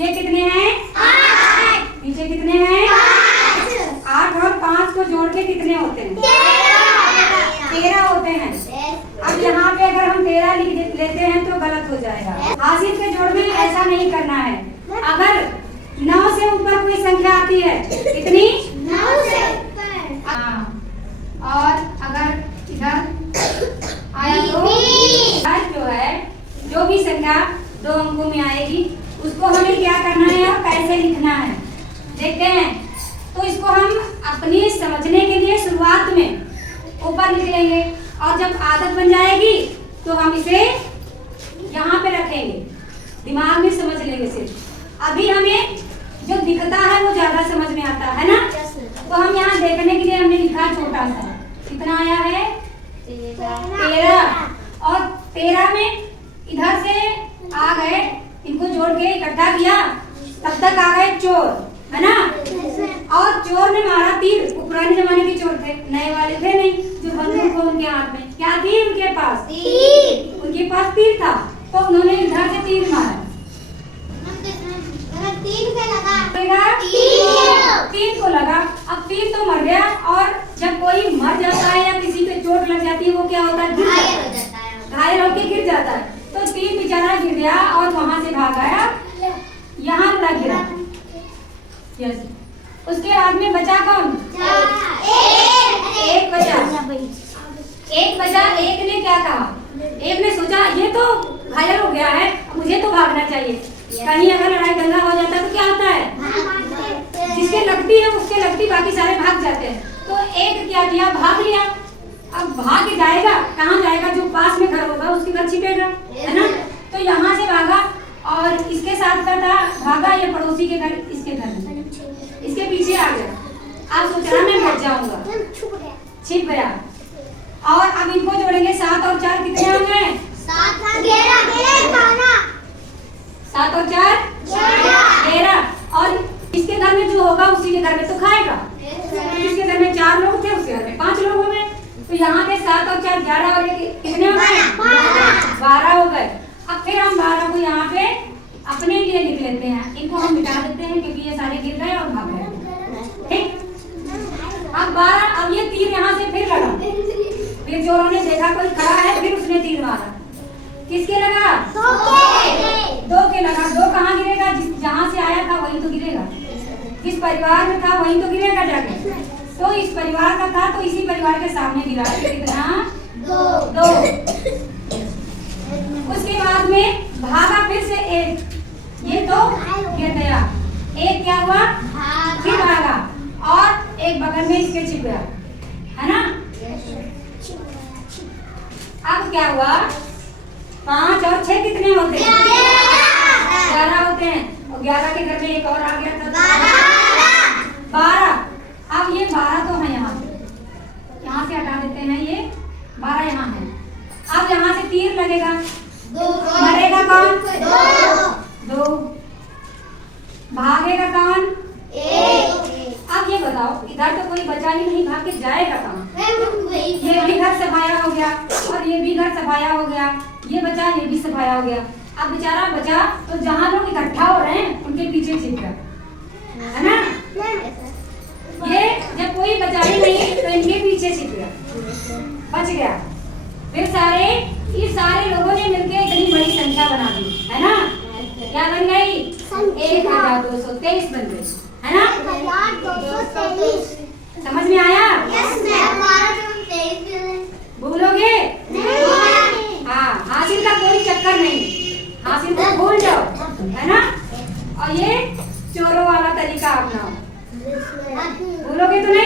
ये कितने हैं? 8। नीचे कितने हैं? 8 और 5 को जोड़ के कितने होते हैं? 13 होते हैं। अब यहाँ पे अगर हम 13 लिख लेते हैं तो गलत हो जाएगा। हासिल के जोड़ में ऐसा नहीं करना है। अगर 9 से ऊपर कोई संख्या आती है, कितनी? 9 से ऊपर। हाँ, और अगर इधर आया तो जो है, जो भी संख्या 2 अंकों में आएगी उसको हमें क्या करना है और कैसे लिखना है देखते हैं। तो इसको हम अपनी समझने के लिए शुरुआत में ऊपर लिख लेंगे और जब आदत बन जाएगी तो हम इसे यहाँ पे रखेंगे, दिमाग में समझ लेंगे। सिर्फ अभी हमें जो दिखता है वो ज्यादा समझ में आता है ना। तो हम यहाँ देखने के लिए हमने लिखा छोटा सा, कितना आया है? 13। और 13 में इधर से आ गए, इनको जोड़ के इकट्ठा किया, तब तक आ गए चोर, है ना। और चोर ने मारा तीर। पुराने जमाने के चोर थे, नए वाले थे नहीं, जो बंदूक हो उनके हाथ में। क्या थी उनके पास? तीर। उनके पास तीर था, तो उन्होंने इधर से तीर मारा। तीर को लगा। अब तीर तो मर गया। और जब कोई मर जाता है या किसी पे चोट लग जाती है वो क्या होता है? घायल होकर गिर जाता है। तो तीर बेचारा गिर गया और वहां से भाग आया, यहाँ उड़ा गिरा। यस। उसके बाद में बचा कौन? एक बचा। एक ने क्या कहा? एक ने सोचा ये तो घायल हो गया है, मुझे तो भागना चाहिए। कहीं अगर लड़ाई दंगा हो जाता है तो क्या होता है? जिसके लगती है उसके लगती, बाकी सारे भाग जाते हैं। तो एक क्या किया? भाग लिया। अब भाग के जाएगा, कहाँ जाएगा? जो पास में घर होगा उसके घर छिपेगा, है ना। तो यहाँ से भागा और इसके साथ का था, भागा ये पड़ोसी के घर, इसके घर में, इसके पीछे आ गया। आप सोच रहा मैं बच जाऊंगा, छिप गया। और अब इनको जोड़ेंगे, 7 और 4 कितने होंगे? 7 और 4 13। और इसके घर में जो होगा उसी के घर में तो खाएगा। इसके घर में 4 लोग थे, उसके घर में 5 लोग हो गए। तो यहाँ के 7 और 4 11 और कितने हो गए? 12 हो गए। अब फिर हम 12 को यहाँ पे अपने लिए लिख लेते हैं। इनको हम मिटा देते हैं क्योंकि ये सारे गिर गए और भाग गए। ठीक। अब 12, अब ये तीर यहाँ से फिर लगा। फिर चोरों ने देखा कोई खड़ा है, फिर उसने तीर मारा। किसके लगा? 2 के लगा। 2 कहाँ गिरेगा? जहाँ से आया था वहीं तो गिरेगा। किस परिवार में था वहीं तो गिरेगा जाके। तो इस परिवार का था तो इसी परिवार के सामने गिरा। कितना? 2। उसके बाद में भागा फिर से 1, ये तो गिर गया। 1 क्या हुआ? फिर भागा और एक बगल में इसके छिप गया, है ना। अब क्या हुआ? 5 और 6 कितने होते हैं? 11 होते हैं। और 11 के घर में एक और आ गया था, 12। अब ये 12 तो है यहाँ से हटा देते हैं, ये 12 यहाँ है। अब यहाँ से तीर लगेगा, मरेगा कौन? 2। भागेगा कौन? 1। अब ये बताओ, इधर तो कोई बचा ही नहीं, भाग के जाएगा कहाँ? ये भी घर सफाया हो गया और ये भी घर सफाया हो गया, ये बचा, ये भी सफाया हो गया। अब बेचारा बचा तो जहाँ लोग इकट्ठा हो रहे हैं उनके पीछे छिप गया, है ना। ये जब कोई बचा ही नहीं तो इनके पीछे छिप गया, बच गया। फिर ये सारे लोगों ने मिलकर इतनी बड़ी संख्या बना दी, है ना। क्या बन गई? 1223 बन गई, है ना। समझ में आया? भूलोगे? हाँ, हासिल का कोई चक्कर नहीं, हासिल को भूल जाओ, है ना। और ये चोरों वाला तरीका अपनाओ, भूलोगे तो नहीं।